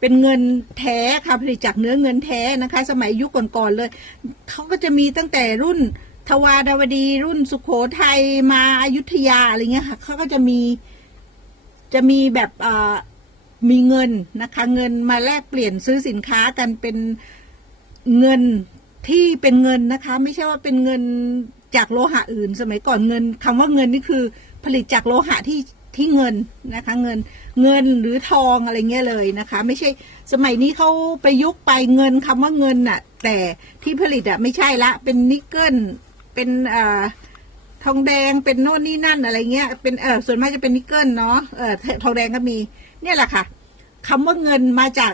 เป็นเงินแท้ค่ะผลิตจากเนื้อเงินแท้นะคะ สมัยยุคก่อนๆเลยเขาก็จะมีตั้งแต่รุ่นทวารวดีรุ่นสุขโขทัยมาอายุทยาอะไรเงี้ยค่ะเขาก็จะมีจะมีแบบมีเงินนะคะ เงินมาแลกเปลี่ยนซื้อสินค้ากันเป็นเงินที่เป็นเงินนะคะ ไม่ใช่ว่าเป็นเงินจากโลหะอื่น สมัยก่อนเงินคำว่าเงินนี่คือผลิตจากโลหะที่ ที่เงินนะคะ เงินเงินหรือทองอะไรเงี้ยเลยนะคะ ไม่ใช่สมัยนี้เขาไปยุกไปเงินคำว่าเงินน่ะ แต่ที่ผลิตอะไม่ใช่ละ เป็นนิกเกิลเป็นอ่าทองแดงเป็นโน่นนี่นั่นอะไรเงี้ยเป็นเออส่วนมากจะเป็นนิกเกิลเนาะเออทองแดงก็มี เนี่ยแหละค่ะคำว่าเงินมาจาก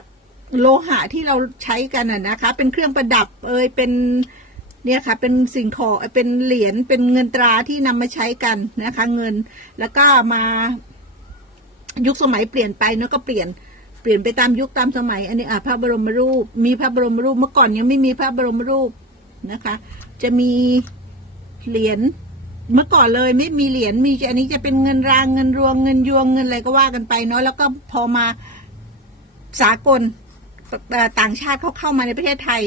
โลหะที่เราใช้กันน่ะนะคะ เป็นเครื่องประดับเอยเป็น เนี่ยค่ะเป็นสิ่งของเป็นเหรียญเป็นเงินตราที่นำมาใช้กันนะคะ เงินแล้วก็มายุคสมัยเปลี่ยนไปเนาะก็เปลี่ยนเปลี่ยนไปตามยุคตามสมัย อันนี้อะพระบรมรูป มีพระบรมรูปเมื่อก่อนยังไม่มีพระบรมรูปนะคะ จะมีเหรียญเมื่อก่อนเลยไม่มีเหรียญมีอันนี้จะเป็นเงินรางเงินรวงเงินยวงเงินอะไรก็ว่ากันไปเนาะแล้วก็พอมาสากลต่างชาติเขาเข้ามาในประเทศไทย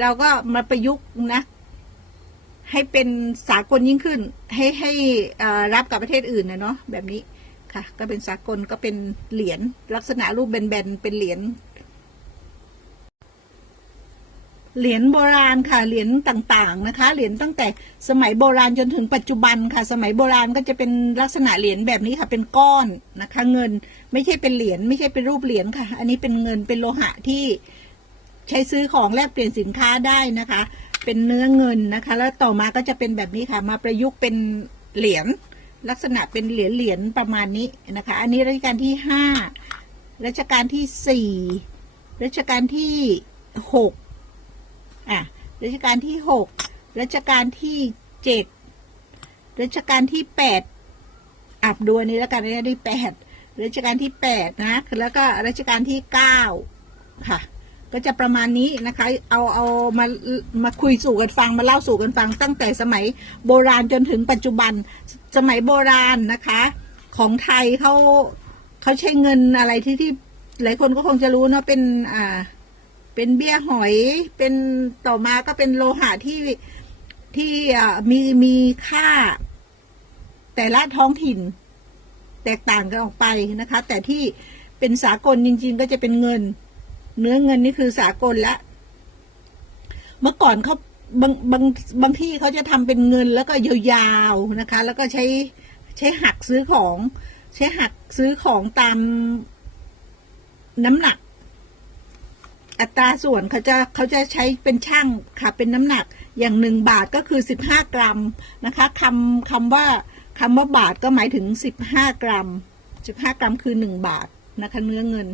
เราก็มาประยุกต์นะ ให้เป็นสากลยิ่งขึ้น ให้ให้รับกับประเทศอื่นนะเนาะแบบนี้ค่ะ ก็เป็นสากลก็เป็นเหรียญลักษณะรูปแบนๆเป็นเหรียญเหรียญโบราณค่ะเหรียญต่างๆนะคะ เหรียญตั้งแต่สมัยโบราณจนถึงปัจจุบันค่ะ สมัยโบราณก็จะเป็นลักษณะเหรียญแบบนี้ค่ะ เป็นก้อนนะคะ เงินไม่ใช่เป็นเหรียญไม่ใช่เป็นรูปเหรียญค่ะ อันนี้เป็นเงินเป็นโลหะที่ ใช้ซื้อของแลกเปลี่ยนสินค้าได้นะคะ เป็นเนื้อเงินนะคะ แล้วต่อมาก็จะเป็นแบบนี้ค่ะ มาประยุกต์เป็นเหรียญลักษณะเป็นเหรียญเหรียญประมาณนี้นะคะ อันนี้รัชกาลที่ห้ารัชกาลที่สี่รัชกาลที่หกอะรัชกาลที่หกรัชกาลที่เจ็ดรัชกาลที่แปดอับดูอันนี้แล้วกันอันนี้ที่แปดรัชกาลที่แปดนะแล้วก็รัชกาลที่เก้าค่ะ ก็จะประมาณนี้นะคะ เอาเอามามาคุยสู่กันฟังมาเล่าสู่กันฟัง ตั้งแต่สมัยโบราณจนถึงปัจจุบันสมัยโบราณนะคะ ของไทยเขาเขาใช้เงินอะไรที่ที่หลายคนก็คงจะรู้เนาะเป็นอ่าเป็นเบี้ยหอยเป็นต่อมาก็เป็นโลหะที่ที่มีมีค่า แต่ละท้องถิ่น แตกต่างกันออกไปนะคะ แต่ที่เป็นสากลจริง ๆ ก็จะเป็นเงิน เนื้อเงินนี่คือสากลละ เมื่อก่อนเขาบางบางบางที่เขาจะทำเป็นเงินแล้วก็ยาวๆนะคะ แล้วก็ใช้ใช้หักซื้อของ ใช้หักซื้อของตามน้ำหนัก อัตราส่วนเขาจะเขาจะใช้เป็นช่างค่ะ เป็นน้ำหนัก อย่างหนึ่งบาทก็คือสิบห้ากรัมนะคะคำคำว่าคำว่าบาทก็หมายถึงสิบห้ากรัมสิบห้ากรัมคือหนึ่งบาทนะคะ เนื้อเงิน